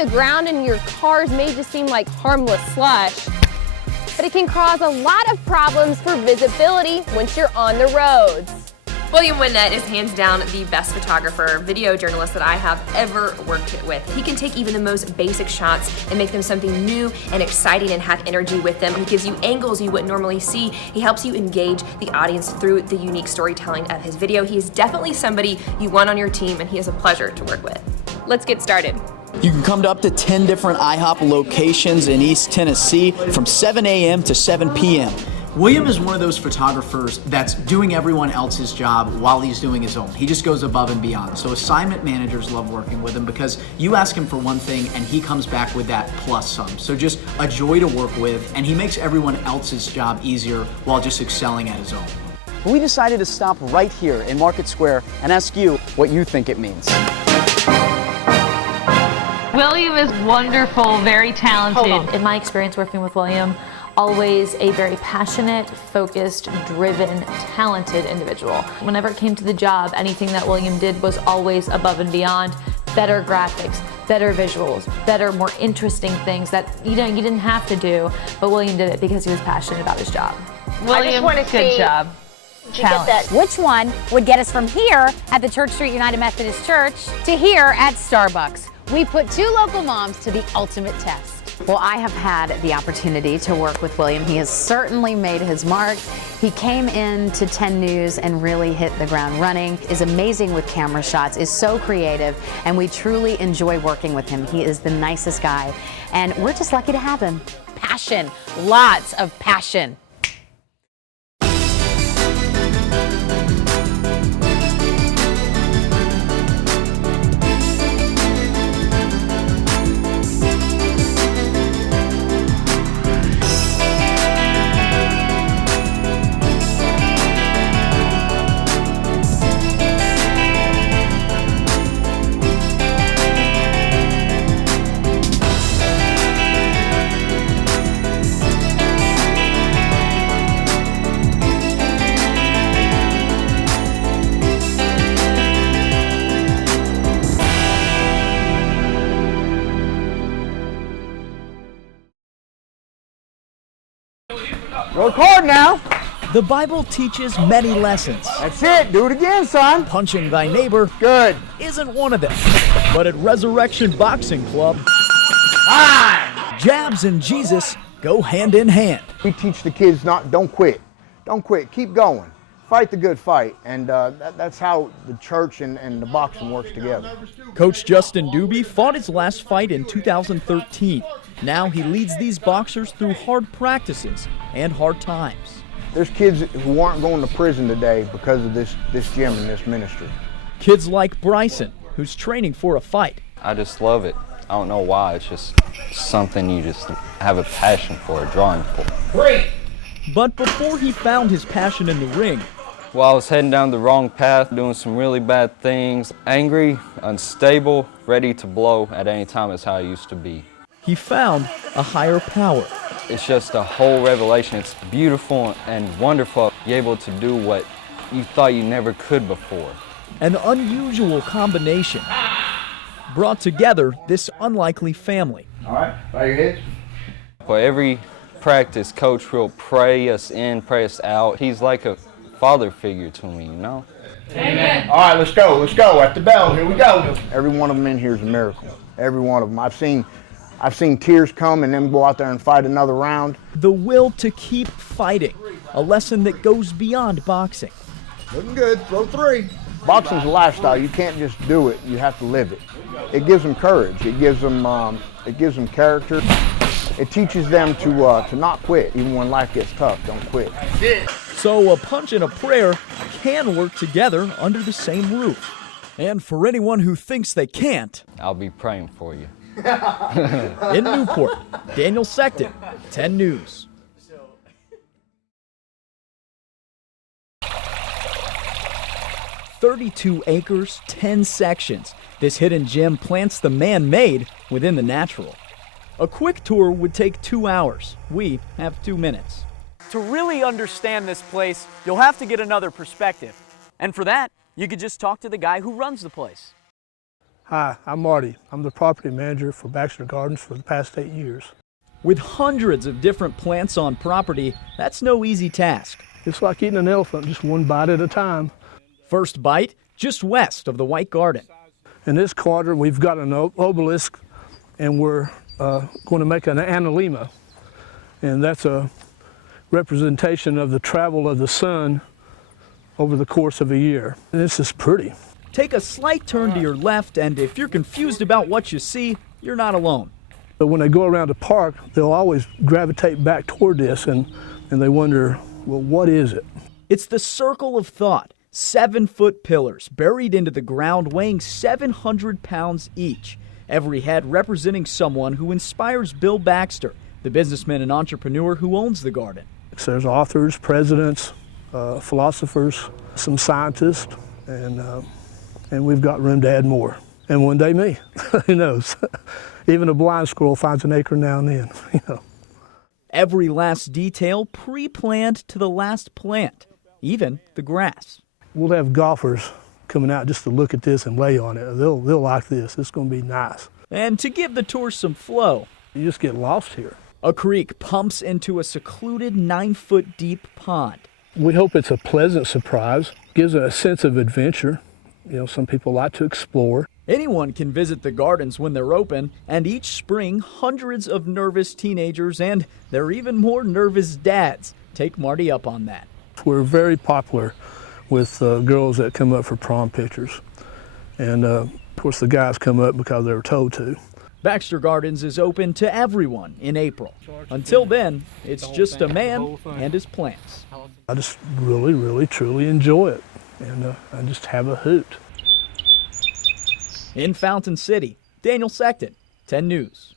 the ground in your cars may just seem like harmless slush, but it can cause a lot of problems for visibility once you're on the roads. William Winnett is hands down the best photographer, video journalist that I have ever worked with. He can take even the most basic shots and make them something new and exciting and have energy with them. He gives you angles you wouldn't normally see. He helps you engage the audience through the unique storytelling of his video. He is definitely somebody you want on your team, and he is a pleasure to work with. Let's get started. You can come to up to 10 different IHOP locations in East Tennessee from 7 a.m. to 7 p.m. William is one of those photographers that's doing everyone else's job while he's doing his own. He just goes above and beyond. So assignment managers love working with him because you ask him for one thing and he comes back with that plus some. So just a joy to work with, and he makes everyone else's job easier while just excelling at his own. We decided to stop right here in Market Square and ask you what you think it means. William is wonderful, very talented. In my experience working with William, always a very passionate, focused, driven, talented individual. Whenever it came to the job, anything that William did was always above and beyond. Better graphics, better visuals, better, more interesting things that you didn't have to do, but William did it because he was passionate about his job. William, good job. Talent. Which one would get us from here at the Church Street United Methodist Church to here at Starbucks? We put two local moms to the ultimate test. Well, I have had the opportunity to work with William. He has certainly made his mark. He came into 10 News and really hit the ground running, is amazing with camera shots, is so creative, and we truly enjoy working with him. He is the nicest guy, and we're just lucky to have him. Passion, lots of passion. Work hard now. The Bible teaches many lessons. That's it. Do it again, son. Punching thy neighbor Good. isn't one of them. But at Resurrection Boxing Club, jabs and Jesus go hand in hand. We teach the kids don't quit. Don't quit. Keep going. Fight the good fight. And that's how the church and the boxing works together. Coach Justin Doobie fought his last fight in 2013. Now he leads these boxers through hard practices and hard times. There's kids who aren't going to prison today because of this gym and this ministry. Kids like Bryson, who's training for a fight. I just love it. I don't know why. It's just something you just have a passion for, a drawing for. Great! But before he found his passion in the ring, well, I was heading down the wrong path, doing some really bad things. Angry, unstable, ready to blow at any time is how I used to be. He found a higher power. It's just a whole revelation. It's beautiful and wonderful. You're able to do what you thought you never could before. An unusual combination brought together this unlikely family. All right, bow your heads. For every practice, Coach will pray us in, pray us out. He's like a father figure to me, you know? Amen. All right, let's go. Let's go. At the bell, here we go. Every one of them in here is a miracle. Every one of them. I've seen tears come and them go out there and fight another round. The will to keep fighting, a lesson that goes beyond boxing. Looking good. Throw three. Boxing's a lifestyle. You can't just do it. You have to live it. It gives them courage. It gives them character. It teaches them to not quit. Even when life gets tough, don't quit. So a punch and a prayer can work together under the same roof. And for anyone who thinks they can't, I'll be praying for you. In Newport, Daniel Sexton, 10 News. "32 acres, 10 sections. This hidden gem plants the man-made within the natural. A quick tour would take 2 hours. We have 2 minutes. To really understand this place, you'll have to get another perspective. And for that, you could just talk to the guy who runs the place. Hi, I'm Marty. I'm the property manager for Baxter Gardens for the past 8 years. With hundreds of different plants on property, that's no easy task. It's like eating an elephant, just one bite at a time. First bite, just west of the White Garden. In this quarter, we've got an obelisk, and we're going to make an analema. And that's a representation of the travel of the sun over the course of a year. And this is pretty. Take a slight turn to your left, and if you're confused about what you see, you're not alone. But when they go around the park, they'll always gravitate back toward this, and they wonder, well, what is it? It's the Circle of Thought, 7-foot pillars buried into the ground weighing 700 pounds each. Every head representing someone who inspires Bill Baxter, the businessman and entrepreneur who owns the garden. So there's authors, presidents, philosophers, some scientists, and we've got room to add more. And one day me, who knows? Even a blind squirrel finds an acre now and then, you know. Every last detail pre-planned to the last plant, even the grass. We'll have golfers coming out just to look at this and lay on it. They'll like this. It's going to be nice. And to give the tour some flow, you just get lost here. A creek pumps into a secluded 9-foot deep pond. We hope it's a pleasant surprise, gives a sense of adventure. You know, some people like to explore. Anyone can visit the gardens when they're open, and each spring, hundreds of nervous teenagers and their even more nervous dads take Marty up on that. We're very popular with girls that come up for prom pictures. And of course the guys come up because they were told to. Baxter Gardens is open to everyone in April. Until then, it's just a man and his plants. I just really, really, truly enjoy it. And I just have a hoot. In Fountain City, Daniel Sexton, 10 News.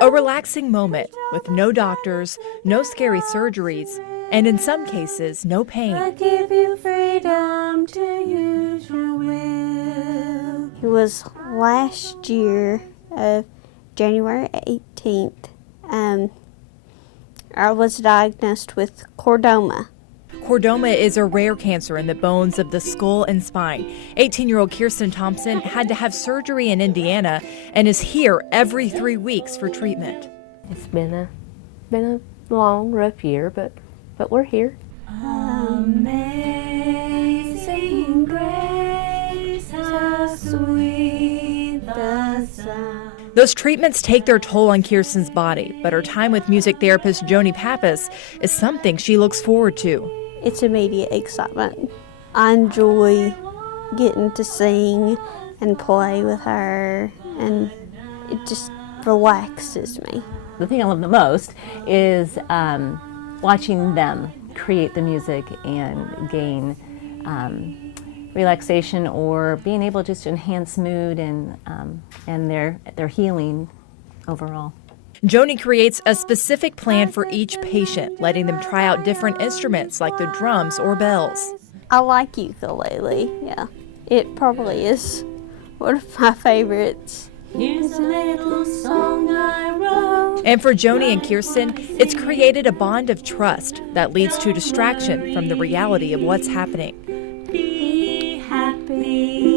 A relaxing moment with no doctors, no scary surgeries, and in some cases, no pain. I give you freedom to use your will. It was last year of January 18th. I was diagnosed with chordoma. Chordoma is a rare cancer in the bones of the skull and spine. 18-year-old Kirsten Thompson had to have surgery in Indiana and is here every 3 weeks for treatment. It's been a long, rough year, but we're here. Amazing grace, how sweet the sound. Those treatments take their toll on Kirsten's body, but her time with music therapist Joni Pappas is something she looks forward to. It's immediate excitement. I enjoy getting to sing and play with her, and it just relaxes me. The thing I love the most is watching them create the music and gain relaxation, or being able just to enhance mood and their healing overall. Joni creates a specific plan for each patient, letting them try out different instruments like the drums or bells. I like ukulele, yeah. It probably is one of my favorites. Here's a little song I wrote. And for Joni and Kirsten, it's created a bond of trust that leads to distraction from the reality of what's happening. Be happy.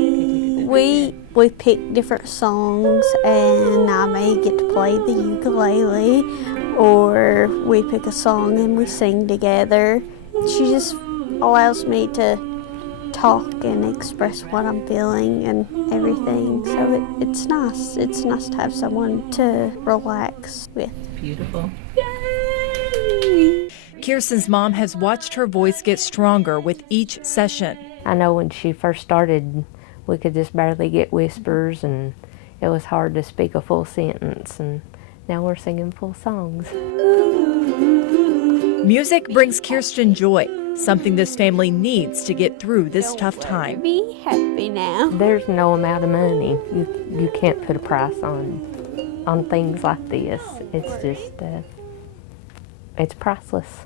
We pick different songs, and I may get to play the ukulele, or we pick a song and we sing together. She just allows me to talk and express what I'm feeling and everything. So it's nice. It's nice to have someone to relax with. Beautiful. Yay! Kirsten's mom has watched her voice get stronger with each session. I know when she first started, we could just barely get whispers, and it was hard to speak a full sentence, and now we're singing full songs. Music brings Kirsten joy, something this family needs to get through this tough time. Be happy now. There's no amount of money. You can't put a price on things like this. It's just, it's priceless.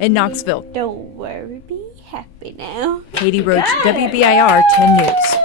In Knoxville, Don't worry, be happy now. Katie Roach, WBIR 10 News.